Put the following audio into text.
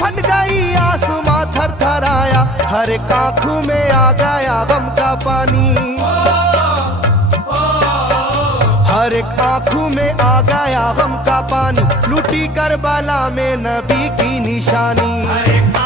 फट गई आसमां थरथराया, हर एक आंखों में आ गया गम का पानी। हर एक आंखों में आ गया गम का पानी, लूटी करबला में नबी की निशानी।